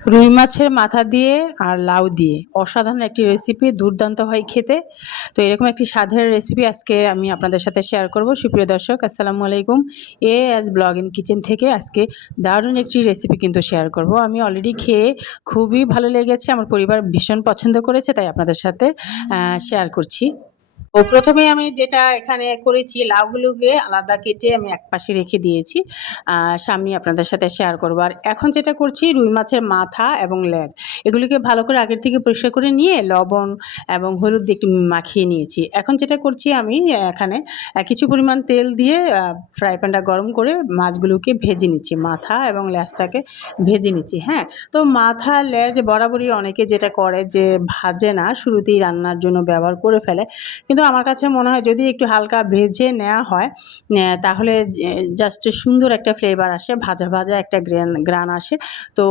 রুই মাছের মাথা দিয়ে আর লাউ দিয়ে অসাধারণ একটি রেসিপি, দুর্দান্ত হয় খেতে। তো এরকম একটি স্বাদের রেসিপি আজকে আমি আপনাদের সাথে শেয়ার করব। সুপ্রিয় দর্শক, আসসালামু আলাইকুম। এএস ব্লগ ইন কিচেন থেকে আজকে দারুণ একটি রেসিপি কিন্তু শেয়ার করব। আমি অলরেডি খেয়ে খুবই ভালো লেগেছে, আমার পরিবার ভীষণ পছন্দ করেছে, তাই আপনাদের সাথে শেয়ার করছি। ও প্রথমে আমি যেটা এখানে করেছি, লাউগুলোকে আলাদা কেটে আমি একপাশে রেখে দিয়েছি, সামনে আপনাদের সাথে শেয়ার করব। আর এখন যেটা করছি, রুই মাছের মাথা এবং লেজ এগুলিকে ভালো করে আগের থেকে পরিষ্কার করে নিয়ে লবণ এবং হলুদ দিয়ে একটু মাখিয়ে নিয়েছি। এখন যেটা করছি, আমি এখানে কিছু পরিমাণ তেল দিয়ে ফ্রাই প্যানটা গরম করে মাছগুলোকে ভেজে নিচ্ছি, মাথা এবং লেজটাকে ভেজে নিচ্ছি। হ্যাঁ, তো মাথা লেজ বরাবরই অনেকে যেটা করে যে ভাজে না, শুরুতেই রান্নার জন্য ব্যবহার করে ফেলে, কিন্তু আমার কাছে মনে হয় যদি একটু হালকা ভেজে নেওয়া হয় তাহলে জাস্ট সুন্দর একটা ফ্লেভার আসে, ভাজা ভাজা একটা গ্রান আসে। তো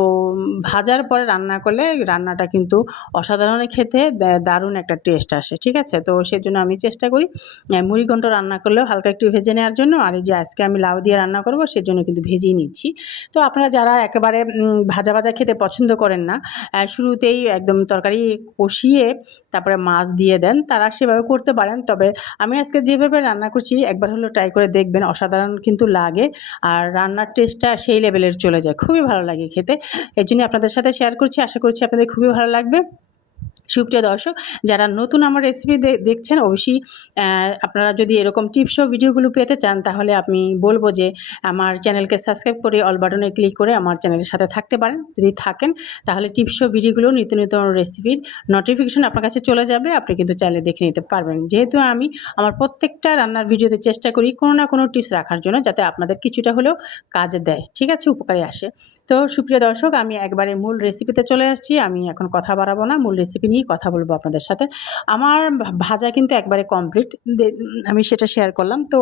ভাজার পরে রান্না করলে রান্নাটা কিন্তু অসাধারণ খেতে, দারুণ একটা টেস্ট আসে। ঠিক আছে, তো সেজন্য আমি চেষ্টা করি মুড়িঘণ্ট রান্না করলেও হালকা একটু ভেজে নেওয়ার জন্য। আর এই যে আজকে আমি লাউ দিয়ে রান্না করব, সেজন্য কিন্তু ভেজেই নিচ্ছি। তো আপনারা যারা একেবারে ভাজা ভাজা খেতে পছন্দ করেন না, শুরুতেই একদম তরকারি কষিয়ে তারপরে মাছ দিয়ে দেন, তারা সেভাবে করতে পারেন। তবে আমি আজকে যেভাবে রান্না করছি, একবার হলেও ট্রাই করে দেখবেন, অসাধারণ কিন্তু লাগে। আর রান্নার টেস্টটা সেই লেভেলের চলে যায়, খুবই ভালো লাগে খেতে। এর জন্য আপনাদের সাথে শেয়ার করছি, আশা করছি আপনাদের খুবই ভালো লাগবে। সুপ্রিয় দর্শক, যারা নতুন আমার রেসিপি দেখছেন, অবশ্যই আপনারা যদি এরকম টিপস ও ভিডিওগুলো পেতে চান, তাহলে আমি বলবো যে আমার চ্যানেলকে সাবস্ক্রাইব করে অল বাটনে ক্লিক করে আমার চ্যানেলের সাথে থাকতে পারেন। যদি থাকেন তাহলে টিপস ও ভিডিওগুলো, নিত্য নতুন রেসিপির নোটিফিকেশন আপনার কাছে চলে যাবে, আপনি কিন্তু চাইলে দেখে নিতে পারবেন। যেহেতু আমি আমার প্রত্যেকটা রান্নার ভিডিওতে চেষ্টা করি কোনো না কোনো টিপস রাখার জন্য, যাতে আপনাদের কিছুটা হলেও কাজে দেয়, ঠিক আছে, উপকারে আসে। তো সুপ্রিয় দর্শক, আমি একবারে মূল রেসিপিতে চলে আসছি। আমি এখন কথা বাড়াবো না, মূল রেসিপি নিয়ে কথা বলবো আপনাদের সাথে। আমার ভাজা কিন্তু একবারে কমপ্লিট, আমি সেটা শেয়ার করলাম। তো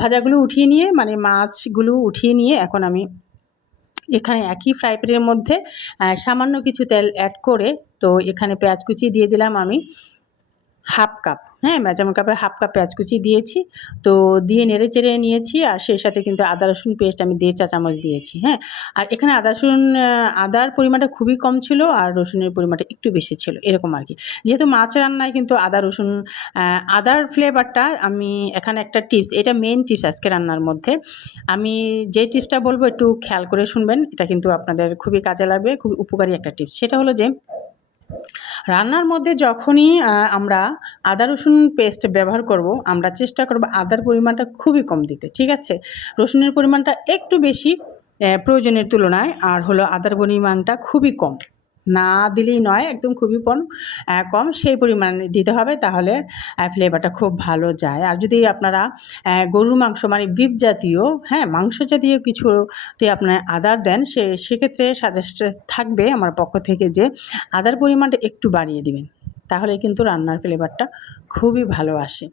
ভাজাগুলো উঠিয়ে নিয়ে, মানে মাছগুলো উঠিয়ে নিয়ে, এখন আমি এখানে একই ফ্রাই প্যানের মধ্যে সামান্য কিছু তেল অ্যাড করে, তো এখানে পেঁয়াজ কুচি দিয়ে দিলাম আমি হাফ কাপ, হ্যাঁ, মেজারমেন্ট কাপের হাফ কাপ পেঁয়াজ কুচি দিয়েছি। তো দিয়ে নেড়ে চেড়ে নিয়েছি। আর সেই সাথে কিন্তু আদা রসুন পেস্ট আমি 1.5 চা চামচ দিয়েছি। হ্যাঁ, আর এখানে আদার পরিমাণটা খুবই কম ছিল, আর রসুনের পরিমাণটা একটু বেশি ছিল, এরকম আর কি। যেহেতু মাছ রান্নায় কিন্তু আদা রসুন, আদার ফ্লেভারটা, আমি এখানে একটা টিপস, এটা মেন টিপস আজকে রান্নার মধ্যে। আমি যে টিপসটা বলবো একটু খেয়াল করে শুনবেন, এটা কিন্তু আপনাদের খুবই কাজে লাগবে, খুবই উপকারী একটা টিপস। সেটা হলো যে রান্নার মধ্যে যখনই আমরা আদা রসুন পেস্ট ব্যবহার করব, আমরা চেষ্টা করব আদার পরিমাণটা খুবই কম দিতে, ঠিক আছে। রসুনের পরিমাণটা একটু বেশি প্রয়োজনের তুলনায়, আর হলো আদার পরিমাণটা খুবই কম, না দিলেই নয়, একদম খুবই কম সেই পরিমাণ দিতে হবে, তাহলে ফ্লেভারটা খুব ভালো যায়। আর যদি আপনারা গরুর মাংস, মানে বিফ জাতীয়, হ্যাঁ, মাংস জাতীয় কিছুতে আপনার আদার দেন, সেক্ষেত্রে সাজেস্ট থাকবে আমার পক্ষ থেকে যে আদার পরিমাণটা একটু বাড়িয়ে দিবেন, তাহলে কিন্তু রান্নার ফ্লেভারটা খুবই ভালো আসে।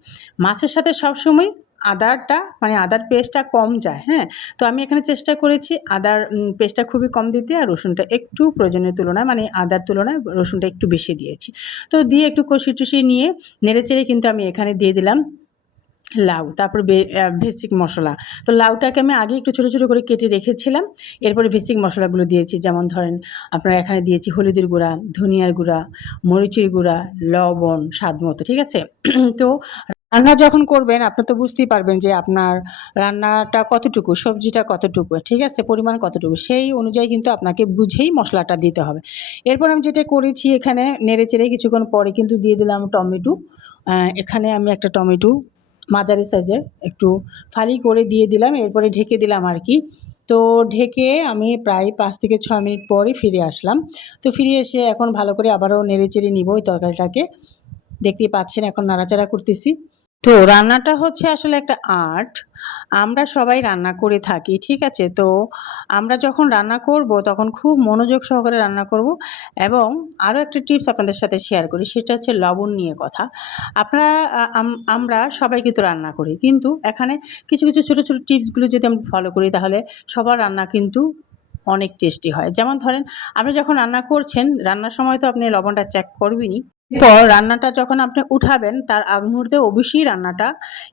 মাছের সাথে সবসময় আদারটা, মানে আদার পেস্টটা কম যায়। হ্যাঁ, তো আমি এখানে চেষ্টা করেছি আদার পেস্টটা খুবই কম দিতে, আর রসুনটা একটু প্রয়োজনের তুলনায়, মানে আদার তুলনায় রসুনটা একটু বেশি দিয়েছি। তো দিয়ে একটু কষি টষি নিয়ে নেড়েচেড়ে কিন্তু আমি এখানে দিয়ে দিলাম লাউ, তারপর বেসিক মশলা। তো লাউটাকে আমি আগে একটু ছোটো ছোটো করে কেটে রেখেছিলাম, এরপরে বেসিক মশলাগুলো দিয়েছি। যেমন ধরেন, আপনারা এখানে দিয়েছি হলুদের গুঁড়া, ধনিয়ার গুঁড়া, মরিচের গুঁড়া, লবণ স্বাদ মতো, ঠিক আছে। তো রান্না যখন করবেন, আপনি তো বুঝতেই পারবেন যে আপনার রান্নাটা কতটুকু, সবজিটা কতটুকু, ঠিক আছে, পরিমাণ কতটুকু, সেই অনুযায়ী কিন্তু আপনাকে বুঝেই মশলাটা দিতে হবে। এরপর আমি যেটা করেছি, এখানে নেড়ে চেড়ে কিছুক্ষণ পরে কিন্তু দিয়ে দিলাম টমেটো। এখানে আমি একটা টমেটো মাঝারি সাইজের একটু ফালি করে দিয়ে দিলাম, এরপরে ঢেকে দিলাম আর কি। তো ঢেকে আমি প্রায় 5 থেকে 6 মিনিট পরে ফিরে আসলাম। তো ফিরে এসে এখন ভালো করে আবারও নেড়ে চেড়ে নিব ওই তরকারিটাকে। দেখতেই পাচ্ছেন এখন নাড়াচাড়া করতেছি। তো রান্নাটা হচ্ছে আসলে একটা আর্ট। আমরা সবাই রান্না করে থাকি, ঠিক আছে। তো আমরা যখন রান্না করব, তখন খুব মনোযোগ সহকারে রান্না করব। এবং আরও একটা টিপস আপনাদের সাথে শেয়ার করি, সেটা হচ্ছে লবণ নিয়ে কথা। আপনারা আমরা সবাই কিন্তু রান্না করি, কিন্তু এখানে কিছু কিছু ছোটো ছোটো টিপসগুলো যদি আমরা ফলো করি, তাহলে সবার রান্না কিন্তু অনেক টেস্টি হয়। যেমন ধরেন, আপনি যখন রান্না করছেন, রান্নার সময় তো আপনি লবণটা চেক করবেনই, এরপর রান্নাটা যখন আপনি উঠাবেন তার আগ মুহূর্তে অবশ্যই রান্নাটা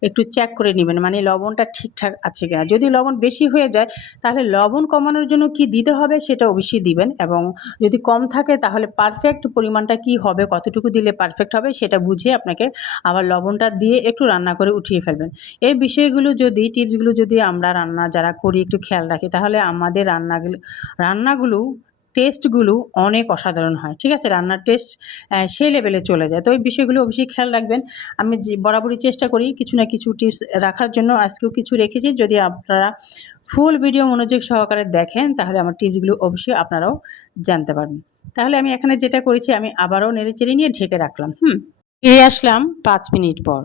একটু চেক করে নেবেন, মানে লবণটা ঠিকঠাক আছে কিনা। যদি লবণ বেশি হয়ে যায় তাহলে লবণ কমানোর জন্য কি দিতে হবে সেটা অবশ্যই দিবেন, এবং যদি কম থাকে তাহলে পারফেক্ট পরিমাণটা কি হবে, কতটুকু দিলে পারফেক্ট হবে সেটা বুঝে আপনাকে আবার লবণটা দিয়ে একটু রান্না করে উঠিয়ে ফেলবেন। এই বিষয়গুলো যদি টিপসগুলো যদি আমরা রান্না যারা করি একটু খেয়াল রাখি তাহলে আমাদের রান্নাগুলো টেস্টগুলো অনেক অসাধারণ হয়। ঠিক আছে, রান্নার টেস্ট সেই লেভেলে চলে যায়। তো এই বিষয়গুলো অবশ্যই খেয়াল রাখবেন। আমি যে বরাবরই চেষ্টা করি কিছু না কিছু টিপস রাখার জন্য, আজকেও কিছু রেখেছি। যদি আপনারা ফুল ভিডিও মনোযোগ সহকারে দেখেন তাহলে আমার টিপসগুলো অবশ্যই আপনারাও জানতে পারবেন। তাহলে আমি এখানে যেটা করেছি আমি আবারও নেড়েচেড়ে নিয়ে ঢেকে রাখলাম। ফিরে আসলাম ৫ মিনিট পর।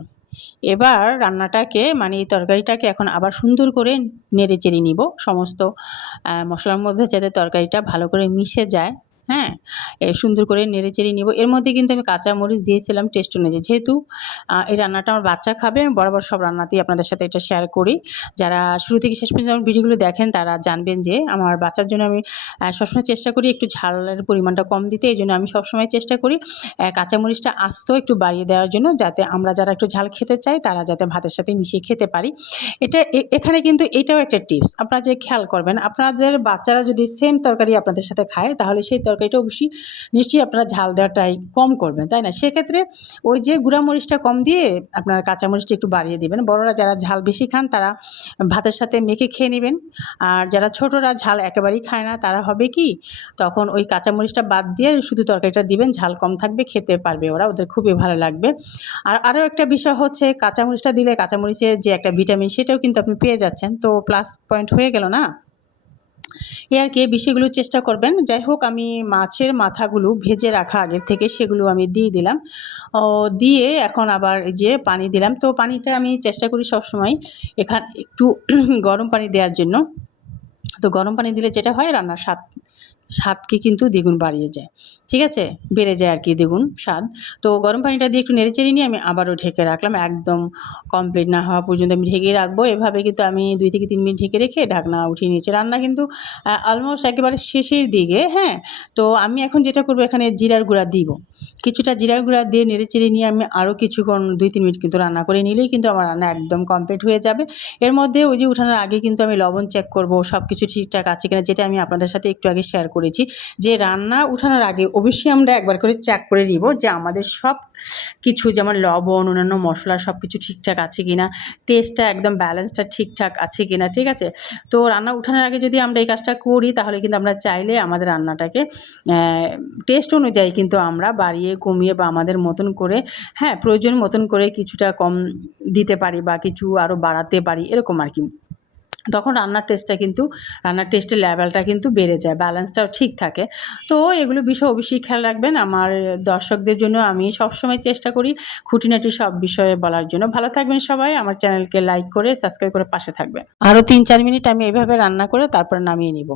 এবার রান্নাটাকে মানে এই তরকারিটাকে এখন আবার সুন্দর করে নেড়েচেড়ে নিব, সমস্ত মশলার মধ্যে যাতে তরকারিটা ভালো করে মিশে যায়। হ্যাঁ, সুন্দর করে নেড়েচেড়ে নিব। এর মধ্যে কিন্তু আমি কাঁচামরিচ দিয়েছিলাম টেস্ট অনুযায়ী। যেহেতু এই রান্নাটা আমার বাচ্চা খাবে, আমি বরাবর সব রান্নাতেই আপনাদের সাথে এটা শেয়ার করি। যারা শুরু থেকে শেষ পর্যন্ত আমার ভিডিওগুলো দেখেন তারা জানবেন যে আমার বাচ্চার জন্য আমি সবসময় চেষ্টা করি একটু ঝালের পরিমাণটা কম দিতে। এইজন্য আমি সবসময় চেষ্টা করি কাঁচামরিচটা আস্ত একটু বাড়িয়ে দেওয়ার জন্য, যাতে আমরা যারা একটু ঝাল খেতে চাই তারা যাতে ভাতের সাথে মিশিয়ে খেতে পারি। এটা এখানে কিন্তু এটাও একটা টিপস আপনারা যে খেয়াল করবেন, আপনাদের বাচ্চারা যদি সেম তরকারি আপনাদের সাথে খায় তাহলে সেই তরকারিটা অবশ্যই নিশ্চয়ই আপনারা ঝাল দেওয়াটাই কম করবেন, তাই না? সেক্ষেত্রে ওই যে গুঁড়ামরিচটা কম দিয়ে আপনার কাঁচামরিচটা একটু বাড়িয়ে দিবেন। বড়রা যারা ঝাল বেশি খান তারা ভাতের সাথে মেখে খেয়ে নেবেন, আর যারা ছোটরা ঝাল একেবারেই খায় না তারা হবে কি তখন ওই কাঁচামরিচটা বাদ দিয়ে শুধু তরকারিটা দিবেন, ঝাল কম থাকবে, খেতে পারবে ওরা, ওদের খুবই ভালো লাগবে। আর আরও একটা বিষয় হচ্ছে কাঁচামরিচটা দিলে কাঁচামরিচের যে একটা ভিটামিন সেটাও কিন্তু আপনি পেয়ে যাচ্ছেন, তো প্লাস পয়েন্ট হয়ে গেল না? এই আর কি, এই বিষয়গুলো চেষ্টা করবেন। যাই হোক, আমি মাছের মাথাগুলো ভেজে রাখা আগের থেকে সেগুলো আমি দিয়ে দিলাম। দিয়ে এখন আবার এই যে পানি দিলাম। তো পানিটা আমি চেষ্টা করি সবসময় একটু গরম পানি দেওয়ার জন্য। তো গরম পানি দিলে যেটা হয় রান্নার স্বাদকে কিন্তু দ্বিগুণ বাড়িয়ে যায়। ঠিক আছে? বেড়ে যায় আর কি দ্বিগুণ স্বাদ। তো গরম পানিটা দিয়ে একটু নেড়েচেড়ে নিয়ে আমি আবারও ঢেকে রাখলাম। একদম কমপ্লিট না হওয়া পর্যন্ত আমি ঢেকেই রাখবো। এভাবে কিন্তু আমি ২ থেকে ৩ মিনিট ঢেকে রেখে ঢাকনা উঠিয়ে নিয়েছি। রান্না কিন্তু অলমোস্ট একেবারে শেষের দিকে, হ্যাঁ? তো আমি এখন যেটা করবো এখানে জিরার গুঁড়া দিব। কিছুটা জিরার গুঁড়া দিয়ে নেড়েচেড়ে নিয়ে আমি আরও কিছুক্ষণ ২-৩ মিনিট কিন্তু রান্না করে নিলেই কিন্তু আমার রান্না একদম কমপ্লিট হয়ে যাবে। এর মধ্যে ওই যে উঠানোর আগে কিন্তু আমি লবণ চেক করবো সব কিছু ঠিকঠাক আছে কিনা, যেটা আমি আপনাদের সাথে একটু আগে শেয়ার করেছি যে রান্না উঠানোর আগে অবশ্যই আমরা একবার করে চেক করে নিব যে আমাদের সব কিছু যেমন লবণ অন্যান্য মশলা সব কিছু ঠিকঠাক আছে কিনা, টেস্টটা একদম ব্যালেন্সটা ঠিকঠাক আছে কিনা। ঠিক আছে? তো রান্না উঠানোর আগে যদি আমরা এই কাজটা করি তাহলে কিন্তু আমরা চাইলে আমাদের রান্নাটাকে টেস্ট অনুযায়ী কিন্তু আমরা বাড়িয়ে কমিয়ে বা আমাদের মতন করে, হ্যাঁ, প্রয়োজন মতন করে কিছুটা কম দিতে পারি বা কিছু আরও বাড়াতে পারি, এরকম আর কি। তখন রান্নার টেস্টের লেভেলটা কিন্তু বেড়ে যায়, ব্যালেন্সটাও ঠিক থাকে। তো এগুলো বিষয় অবশ্যই খেয়াল রাখবেন। আমার দর্শকদের জন্য আমি সবসময় চেষ্টা করি খুঁটিনাটি সব বিষয়ে বলার জন্য। ভালো থাকবেন সবাই, আমার চ্যানেলকে লাইক করে সাবস্ক্রাইব করে পাশে থাকবেন। আরও ৩-৪ মিনিট আমি এভাবে রান্না করে তারপর নামিয়ে নিব।